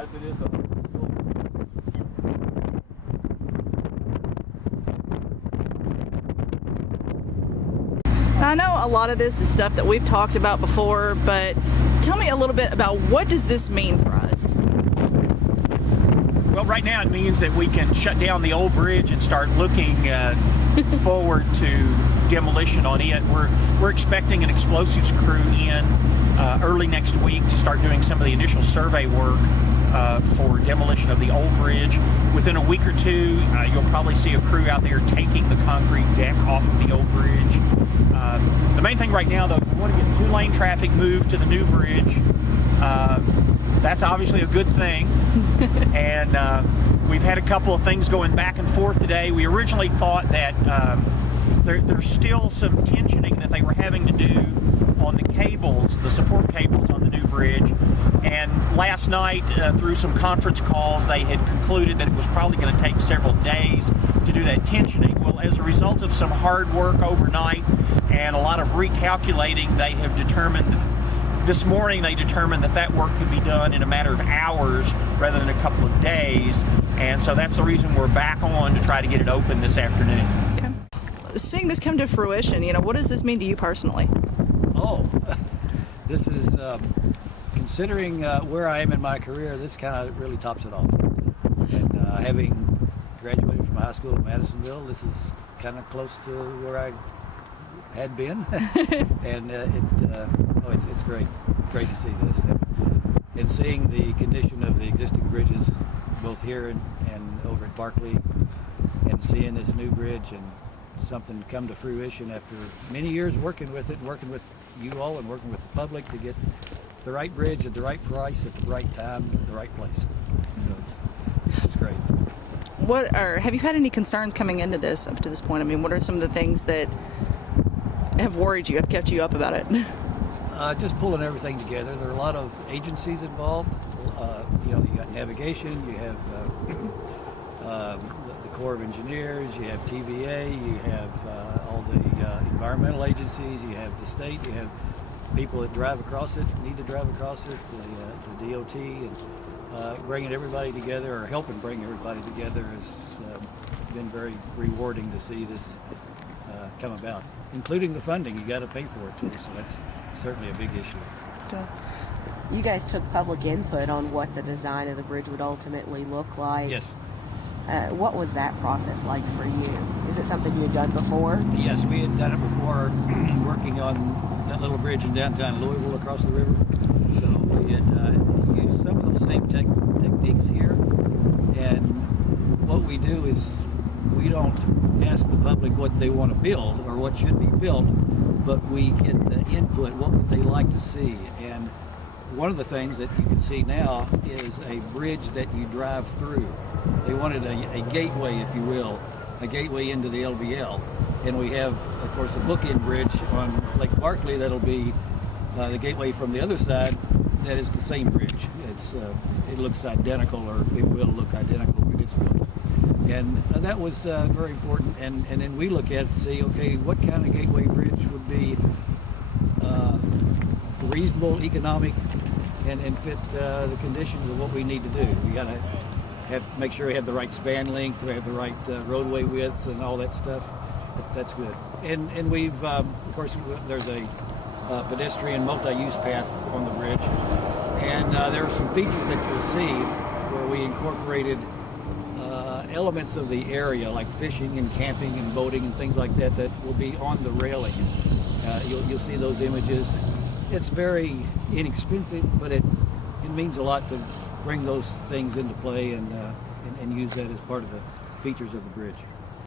as it is a I know a lot of this is stuff that we've talked about before, but tell me a little bit about what does this mean for us? Well, right now it means that we can shut down the old bridge and start looking forward to demolition on it. We're expecting an explosives crew in early next week to start doing some of the initial survey work for demolition of the old bridge. Within a week or two, you'll probably see a crew out there taking the concrete deck off of the old bridge. The main thing right now, though, we want to get 2-lane traffic moved to the new bridge. That's obviously a good thing. And we've had a couple of things going back and forth today. We originally thought that there's still some tensioning that they were having to do on the cables, the support cables on the new bridge. And last night, through some conference calls, they had concluded that it was probably going to take several days to do that tensioning. Well, as a result of some hard work overnight and a lot of recalculating, they have determined, this morning they determined that work could be done in a matter of hours rather than a couple of days. And so that's the reason we're back on to try to get it open this afternoon. Okay. Seeing this come to fruition, what does this mean to you personally? Oh, this is, considering where I am in my career, this kind of really tops it off. And having graduated from high school in Madisonville, this is kind of close to where I had been. And it's great to see this. And seeing the condition of the existing bridges, both here and over at Barkley, and seeing this new bridge and something come to fruition after many years working with it and working with you all and working with the public to get the right bridge at the right price at the right time, the right place. So it's great. Have you had any concerns coming into this up to this point? I mean, what are some of the things that have worried you, have kept you up about it? Just pulling everything together. There are a lot of agencies involved. You got navigation, you have the Corps of Engineers, you have TVA, you have all the environmental agencies, you have the state, you have people that drive across it, need to drive across it, the DOT, and bringing everybody together, or helping bring everybody together, has been very rewarding to see this come about, including the funding. You got to pay for it too, so that's certainly a big issue. Okay. You guys took public input on what the design of the bridge would ultimately look like. Yes. What was that process like for you? Is it something you had done before? Yes, we had done it before, working on that little bridge in downtown Louisville across the river. So we had used some of those same techniques here. And what we do is we don't ask the public what they want to build or what should be built, but we get the input, what would they like to see. And one of the things that you can see now is a bridge that you drive through. They wanted a gateway, if you will, a gateway into the LBL. And we have, of course, a bookend bridge on Lake Barkley that'll be the gateway from the other side. That is the same bridge. It looks identical, or it will look identical when it's built. And that was very important. And then we look at it and see, okay, what kind of gateway bridge would be reasonable, economic, and fit the conditions of what we need to do. We got to make sure we have the right span length, we have the right roadway widths, and all that stuff. That's good. And we've, of course, there's a pedestrian multi-use path on the bridge, and there are some features that you'll see where we incorporated elements of the area, like fishing and camping and boating and things like that, that will be on the railing. You'll see those images. It's very inexpensive, but it means a lot to bring those things into play and use that as part of the features of the bridge.